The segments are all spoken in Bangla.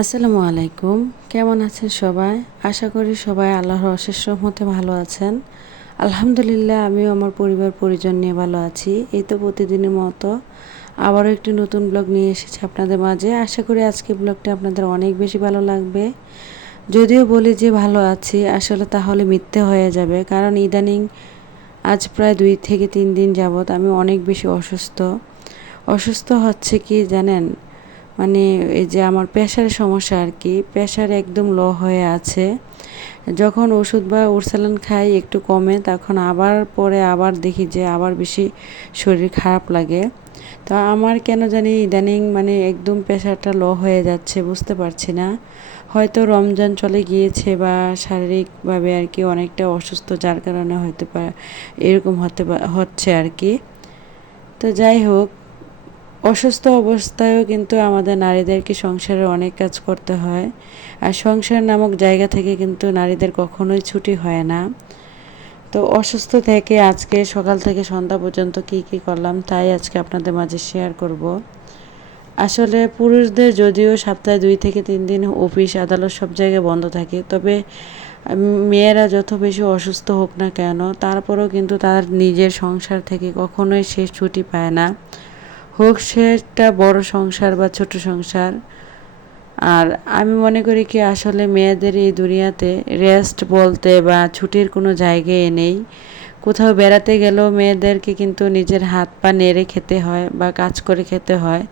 আসসালামু আলাইকুম। কেমন আছেন সবাই? আশা করি সবাই আল্লাহর অশেষ রহমতে ভালো আছেন। আলহামদুলিল্লাহ, আমিও আমার পরিবার, পরিজন নিয়ে ভালো আছি। এই তো প্রতিদিনের মতো আবারও একটি নতুন ব্লগ নিয়ে এসেছি আপনাদের মাঝে। আশা করি আজকে ব্লগটা আপনাদের অনেক বেশি ভালো লাগবে। যদিও বলি যে ভালো আছি, আসলে তাহলে মিথ্যে হয়ে যাবে। কারণ ইদানিং আজ প্রায় দুই থেকে তিন দিন যাবৎ আমি অনেক বেশি অসুস্থ। অসুস্থ হচ্ছে কি জানেন? মানে এই যে আমার প্রেশারের সমস্যা আর কি প্রেশার একদম লো হয়ে আছে। যখন ওষুধ বা উরসালান খাই একটু কমে, তখন আবার পরে আবার দেখি যে আবার বেশি শরীর খারাপ লাগে। তো আমার কেন জানি ইদানিং মানে একদম প্রেশারটা লো হয়ে যাচ্ছে, বুঝতে পারছি না। হয়তো রমজান চলে গিয়েছে বা শারীরিকভাবে আর কি অনেকটা অসুস্থ, যার কারণে হতে পারে এরকম হতে হচ্ছে আর কি। তো যাই হোক অসুস্থ অবস্থায়ও কিন্তু আমাদের নারীদেরকে সংসারে অনেক কাজ করতে হয়। আর সংসার নামক জায়গা থেকে কিন্তু নারীদের কখনোই ছুটি হয় না। তো অসুস্থ থেকে আজকে সকাল থেকে সন্ধ্যা পর্যন্ত কি কি করলাম তাই আজকে আপনাদের মাঝে শেয়ার করব। আসলে পুরুষদের যদিও সপ্তাহে দুই থেকে তিন দিন অফিস, আদালত সব জায়গায় বন্ধ থাকে, তবে মেয়েরা যত বেশি অসুস্থ হোক না কেন, তারপরেও কিন্তু তার নিজের সংসার থেকে কখনোই সে ছুটি পায় না। হোক সেটা বড় সংসার বা ছোট সংসার। আর আমি মনে করি কি, আসলে মেয়েদের এই দুনিয়াতে রেস্ট বলতে বা ছুটির কোনো জায়গায় নেই। কোথাও বেড়াতে গেলেও মেয়েদেরকে কিন্তু নিজের হাত পা নেড়ে খেতে হয় বা কাজ করে খেতে হয়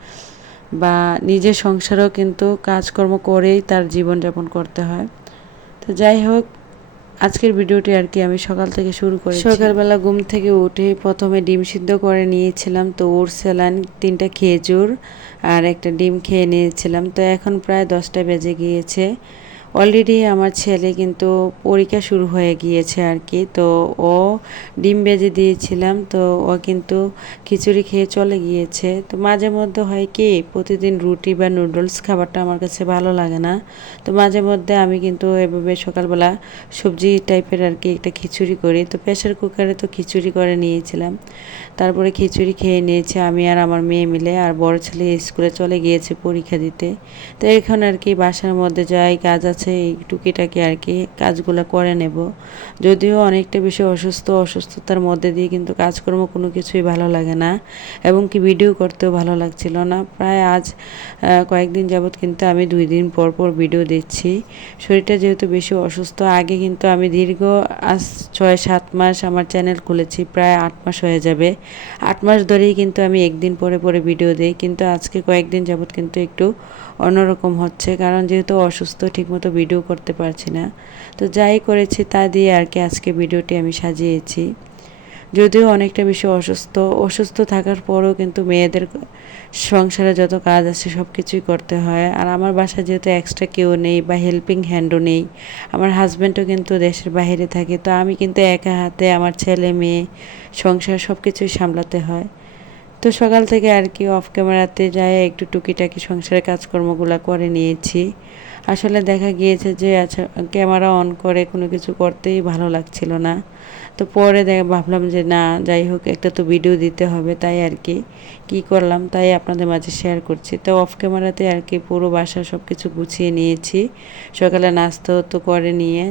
বা নিজের সংসারও কিন্তু কাজকর্ম করেই তার জীবনযাপন করতে হয়। তো যাই হোক আজকের ভিডিওটি আর কি আমি সকাল থেকে শুরু করি সকালবেলা ঘুম থেকে উঠে প্রথমে ডিম সিদ্ধ করে নিয়েছিলাম, তো ওর স্যালান তিনটা খেজুর আর একটা ডিম খেয়ে নিয়েছিলাম, তো এখন প্রায় দশটা বেজে গিয়েছে। অলরেডি আমার ছেলে কিন্তু পরীক্ষা শুরু হয়ে গিয়েছে আর কি। তো ও ডিম বেজে দিয়েছিলাম, তো ও কিন্তু খিচুড়ি খেয়ে চলে গিয়েছে। তো মাঝে মধ্যে হয় কি, প্রতিদিন রুটি বা নুডলস খাবারটা আমার কাছে ভালো লাগে না। তো মাঝে মধ্যে আমি কিন্তু এভাবে সকালবেলা সবজি টাইপের আর কি একটা খিচুড়ি করি। তো প্রেশার কুকারে তো খিচুড়ি করে নিয়েছিলাম। তারপরে খিচুড়ি খেয়ে নিয়েছে আমি আর আমার মেয়ে মিলে আর বড় ছেলে স্কুলে চলে গিয়েছে পরীক্ষা দিতে। তো এখন আর কি বাসার মধ্যে যাই কাজ আছে আছে এই টুকিটাকি আর কি কাজগুলো করে নেব। যদিও অনেকটা বেশি অসুস্থ, অসুস্থতার মধ্যে দিয়ে কিন্তু কাজকর্ম কোনো কিছুই ভালো লাগে না এবং কি ভিডিও করতেও ভালো লাগছিল না। প্রায় আজ কয়েকদিন যাবৎ কিন্তু আমি দুই দিন পর পর ভিডিও দিচ্ছি শরীরটা যেহেতু বেশি অসুস্থ, আগে কিন্তু আমি দীর্ঘ আজ ছয়, সাত মাস আমার চ্যানেল খুলেছি, প্রায় আট মাস হয়ে যাবে। আট মাস ধরেই কিন্তু আমি একদিন পরে পরে ভিডিও দিই, কিন্তু আজকে কয়েকদিন যাবৎ কিন্তু একটু অন্যরকম হচ্ছে, কারণ যেহেতু অসুস্থ, ঠিকমতো ভিডিও করতে পারছি না। তো যাই করেছি তা দিয়ে আর কি আজকে ভিডিওটি আমি সাজিয়েছি। যদিও অনেকটা বেশি অসুস্থ অসুস্থ থাকার পরও কিন্তু মেয়েদের সংসারে যত কাজ আছে সব কিছুই করতে হয়। আর আমার বাসায় যেহেতু এক্সট্রা কেউ নেই বা হেল্পিং হ্যান্ডও নেই, আমার হাজব্যান্ডও কিন্তু দেশের বাইরে থাকে, তো আমি কিন্তু একা হাতে আমার ছেলে, মেয়ে, সংসার সব কিছুই সামলাতে হয়। তো সকাল থেকে আর কি অফ ক্যামেরাতে যায়, একটু টুকিটাকি সংসারের কাজকর্মগুলো করে নিয়েছি। আসলে দেখা গিয়েছে যে আচ্ছা ক্যামেরা অন করে কোনো কিছু করতেই ভালো লাগছিল না। তো পরে দেখ, ভাবলাম যে, না, যাই হোক, একটা তো ভিডিও দিতে হবে, তাই আর কি। কী করলাম, তাই আপনাদের মাঝে শেয়ার করছি। তো অফ ক্যামেরাতে আর কি পুরো বাসা সব কিছু গুছিয়ে নিয়েছি। সকালে নাস্তা তো করে নিয়ে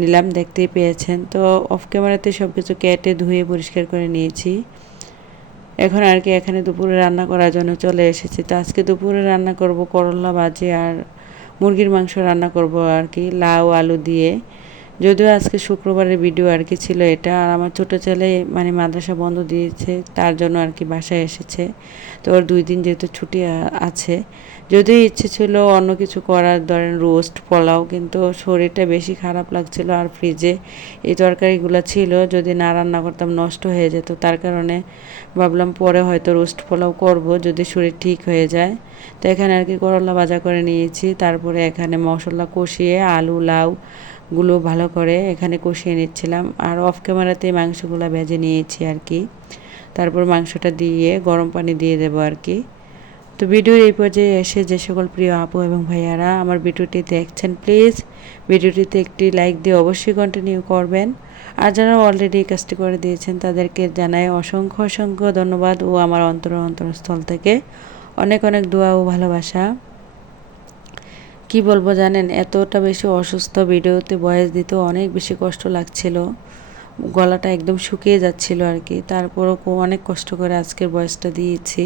নিলাম, দেখতেই পেয়েছেন। তো অফ ক্যামেরাতে সব কিছু কেটে ধুয়ে পরিষ্কার করে নিয়েছি। এখন আর কি এখানে দুপুরে রান্না করার জন্য চলে এসেছি। তো আজকে দুপুরে রান্না করব করলা ভাজি আর মুরগির মাংস রান্না করব আর কি, লাউ, আলু দিয়ে। যদিও আজকে শুক্রবারের ভিডিও আর কি ছিল এটা, আর আমার ছোটো ছেলে মানে মাদ্রাসা বন্ধ দিয়েছে, তার জন্য আর কি বাসায় এসেছে। তো ওর দুই দিন যেহেতু ছুটি আছে। যদিও ইচ্ছে ছিল অন্য কিছু করার, ধরেন রোস্ট, পোলাও, কিন্তু শরীরটা বেশি খারাপ লাগছিল আর ফ্রিজে এই তরকারিগুলো ছিল। যদি না রান্না করতাম নষ্ট হয়ে যেত, তার কারণে ভাবলাম পরে হয়তো রোস্ট, পোলাও করব যদি শরীর ঠিক হয়ে যায়। তো এখানে আর কি করলা ভাজা করে নিয়েছি, তারপরে এখানে মশলা কষিয়ে আলু, লাউ গুলো ভালো করে এখানে কষিয়ে নিচ্ছিলাম। আর অফ ক্যামেরাতে মাংসগুলো ভেজে নিয়েছি আর কি। তারপর মাংসটা দিয়ে গরম পানি দিয়ে দেবো আর কি। তো ভিডিওর এই পর্যায়ে এসে যে সকল প্রিয় আপু এবং ভাইয়ারা আমার ভিডিওটি দেখছেন প্লিজ ভিডিওটিতে একটি লাইক দিয়ে অবশ্যই কন্টিনিউ করবেন। আর যারা অলরেডি এই কাজটি করে দিয়েছেন, তাদেরকে জানাই অসংখ্য অসংখ্য ধন্যবাদ ও আমার অন্তর অন্তরস্থল থেকে। অনেক অনেক দোয়া ও ভালোবাসা। কি বলব জানেন, এতটা বেশি অসুস্থ ভিডিওতে বয়স দিতে অনেক বেশি কষ্ট লাগছিল। গলাটা একদম শুকিয়ে যাচ্ছিল আর কি। তারপরও অনেক কষ্ট করে আজকের বয়সটা দিয়েছি।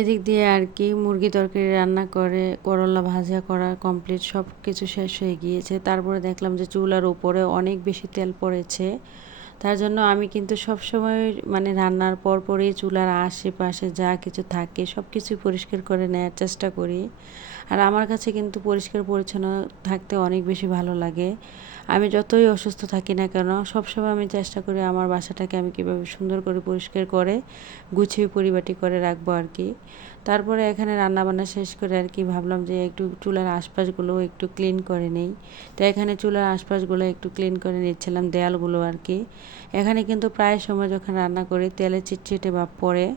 এদিক দিয়ে আর কি, মুরগি তরকারি রান্না করে, করলা ভাজা করা কমপ্লিট সব কিছু শেষ হয়ে গিয়েছে। তারপরে দেখলাম যে চুলার উপরে অনেক বেশি তেল পড়েছে। তার জন্য আমি কিন্তু সব সময় মানে রান্নার পর পরই চুলার আশেপাশে যা কিছু থাকে সব কিছুই পরিষ্কার করে নেওয়ার চেষ্টা করি। আর আমার কাছে কিন্তু পরিষ্কার পরিচ্ছন্ন থাকতে অনেক বেশি ভালো লাগে। আমি যতই অসুস্থ থাকি না কেন, সবসময় আমি চেষ্টা করি আমার বাসাটাকে আমি কীভাবে সুন্দর করে পরিষ্কার করে, গুছিয়ে পরিপাটি করে রাখব আর কি। তারপরে এখানে রান্নাবান্না শেষ করে আর কি ভাবলাম যে একটু চুলার আশপাশগুলো একটু ক্লিন করে নেই। তো এখানে চুলার আশপাশগুলো একটু ক্লিন করে নিচ্ছিলাম দেয়ালগুলো আর কি। এখানে কিন্তু প্রায় সময় যখন রান্না করি, তেলে চিটচিটে ভাব পড়ে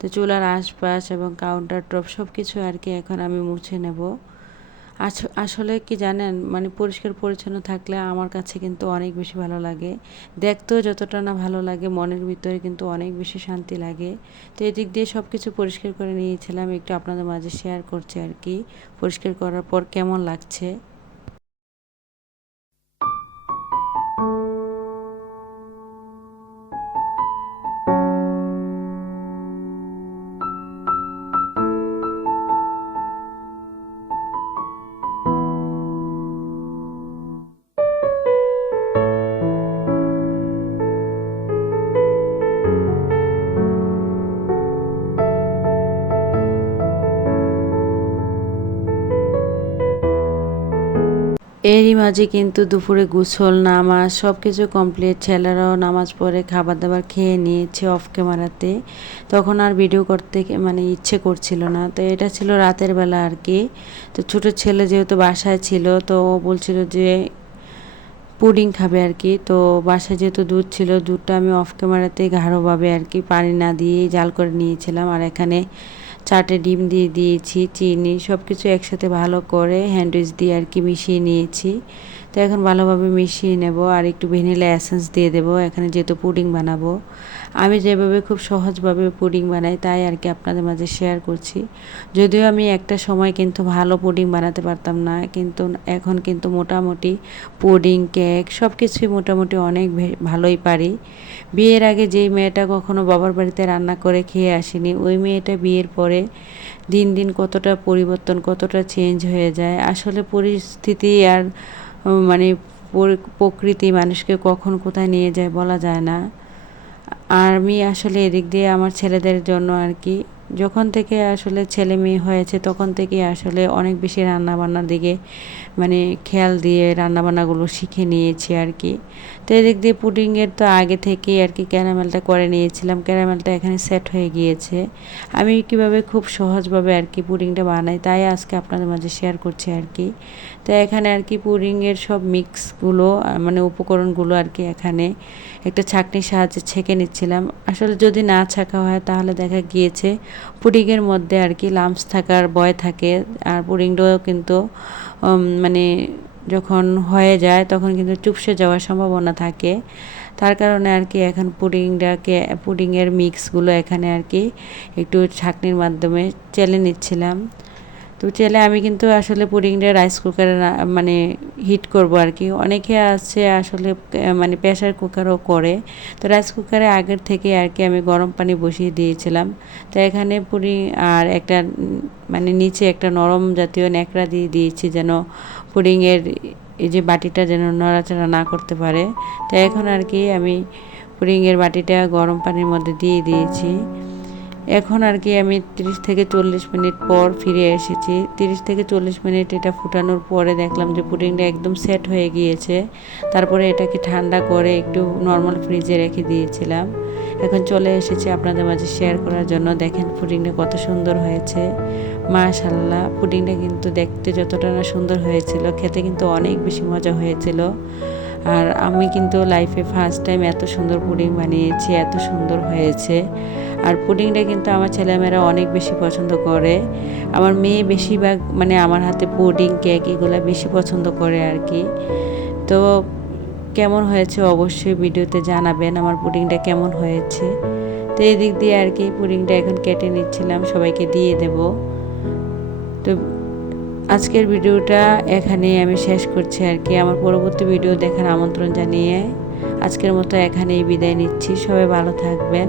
তো চুলার আশপাশ এবং কাউন্টার টপ সব কিছু আর কি এখন আমি মুছে নেব। আস- আসলে কি জানেন মানে পরিষ্কার পরিচ্ছন্ন থাকলে আমার কাছে কিন্তু অনেক বেশি ভালো লাগে। দেখতেও যতটা না ভালো লাগে, মনের ভিতরে কিন্তু অনেক বেশি শান্তি লাগে। তো এদিক দিয়ে সব কিছু পরিষ্কার করে নিয়েছিলাম, একটু আপনাদের মাঝে শেয়ার করছি আর কি। পরিষ্কার করার পর কেমন লাগছে? এরই মাঝে কিন্তু দুপুরে গোসল, নামাজ সব কিছু কমপ্লিট ছেলেরাও নামাজ পড়ে খাবার দাবার খেয়ে নিয়েছে অফ ক্যামেরাতে তখন আর ভিডিও করতে মানে ইচ্ছে করছিল না। তো এটা ছিল রাতের বেলা আর কি। তো ছোট ছেলে যেহেতু বাসায় ছিল, তো ও বলছিল যে পুডিং খাবে আর কি। তো বাসায় যেহেতু দুধ ছিল, দুধটা আমি অফ ক্যামেরাতে গাঢ়ভাবে আর কি পানি না দিয়ে জাল করে নিয়েছিলাম। আর এখানে চাটে ডিম দিয়ে দিয়েছি, চিনি সব কিছু একসাথে ভালো করে হ্যান্ডউইচ দিয়ে আর কি মিশিয়ে নিয়েছি। তো এখন ভালোভাবে মিশিয়ে নেব আর একটু ভ্যানিলা এসেন্স দিয়ে দেবো। এখানে যেহেতু পুডিং বানাবো। আমি যেভাবে খুব সহজভাবে পুডিং বানাই, তাই আর কি আপনাদের মাঝে শেয়ার করছি। যদিও আমি একটা সময় কিন্তু ভালো পুডিং বানাতে পারতাম না, কিন্তু এখন কিন্তু মোটামুটি পুডিং, কেক সব কিছুই মোটামুটি অনেক ভালোই পারি। বিয়ের আগে যেই মেয়েটা কখনো বাবার বাড়িতে রান্না করে খেয়ে আসেনি, ওই মেয়েটা বিয়ের পরে দিন দিন কতটা পরিবর্তন, কতটা চেঞ্জ হয়ে যায়। আসলে পরিস্থিতি আর মানে প্রকৃতি মানুষকে কখন কোথায় নিয়ে যায় বলা যায় না। আর আমি আসলে এদিক দিয়ে আমার ছেলেদের জন্য আর কি যখন থেকে আসলে ছেলে মেয়ে হয়েছে, তখন থেকে আসলে অনেক বেশি রান্না বান্নার দিকে মানে খেয়াল দিয়ে রান্নাবান্নাগুলো শিখে নিয়েছি আর কি। তো এদিক দিয়ে পুডিংয়ের তো আগে থেকেই আর কি ক্যারামেলটা করে নিয়েছিলাম। ক্যারামেলটা এখানে সেট হয়ে গিয়েছে। আমি কীভাবে খুব সহজভাবে আর কি পুডিংটা বানাই তাই আজকে আপনাদের মাঝে শেয়ার করছি আর কি। তো এখানে আর কি পুডিংয়ের সব মিক্সগুলো মানে উপকরণগুলো আর কি এখানে একটা ছাঁকনির সাহায্যে ছেঁকে নিচ্ছিলাম। আসলে যদি না ছাঁকা হয় তাহলে দেখা গিয়েছে পুডিংয়ের মধ্যে আর কি লাম্পস থাকার ভয় থাকে। আর পুডিংটাও কিন্তু মানে যখন হয়ে যায় তখন কিন্তু চুপসে যাওয়ার সম্ভাবনা থাকে। তার কারণে আর কি এখন পুডিংটাকে, পুডিংয়ের মিক্সগুলো এখানে আর কি একটু ছাঁকনির মাধ্যমে চেলে নিচ্ছিলাম। তো চেলে আমি কিন্তু আসলে পুডিংটা রাইস কুকারে মানে হিট করব আর কি। অনেকে আছে আসলে মানে প্রেশার কুকারও করে। তো রাইস কুকারে আগের থেকে আর কি আমি গরম পানি বসিয়ে দিয়েছিলাম। তো এখানে পুরি আর একটা মানে নিচে একটা নরম জাতীয় ন্যাকড়া দিয়ে দিয়েছি যেন পুডিংয়ের এই যে বাটিটা যেন নড়াচড়া না করতে পারে। তো এখন আর কি আমি পুডিংয়ের বাটিটা গরম পানির মধ্যে দিয়ে দিয়েছি। এখন আর কি আমি তিরিশ থেকে চল্লিশ মিনিট পর ফিরে এসেছি। তিরিশ থেকে চল্লিশ মিনিট এটা ফুটানোর পরে দেখলাম যে পুডিংটা একদম সেট হয়ে গিয়েছে। তারপরে এটাকে ঠান্ডা করে একটু নর্মাল ফ্রিজে রেখে দিয়েছিলাম। এখন চলে এসেছি আপনাদের মাঝে শেয়ার করার জন্য। দেখেন পুডিংটা কত সুন্দর হয়েছে। মাশাল্লাহ পুডিংটা কিন্তু দেখতে যতটা না সুন্দর হয়েছিল, খেতে কিন্তু অনেক বেশি মজা হয়েছিল। আর আমি কিন্তু লাইফে ফার্স্ট টাইম এত সুন্দর পুডিং বানিয়েছি, এত সুন্দর হয়েছে। আর পুডিংটা কিন্তু আমার ছেলেমেয়েরা অনেক বেশি পছন্দ করে। আমার মেয়ে বেশিরভাগ মানে আমার হাতে পুডিং, কেক এগুলো বেশি পছন্দ করে আর কি। তো কেমন হয়েছে অবশ্যই ভিডিওতে জানাবেন আমার পুডিংটা কেমন হয়েছে। তো এই দিক দিয়ে আর কি পুডিংটা এখন কেটে নিচ্ছিলাম, সবাইকে দিয়ে দেব। তো আজকের ভিডিওটা এখানে আমি শেষ করছি আর কি। আমার পরবর্তী ভিডিও দেখার আমন্ত্রণ জানিয়ে আজকের মতো এখানেই বিদায় নিচ্ছি। সবাই ভালো থাকবেন।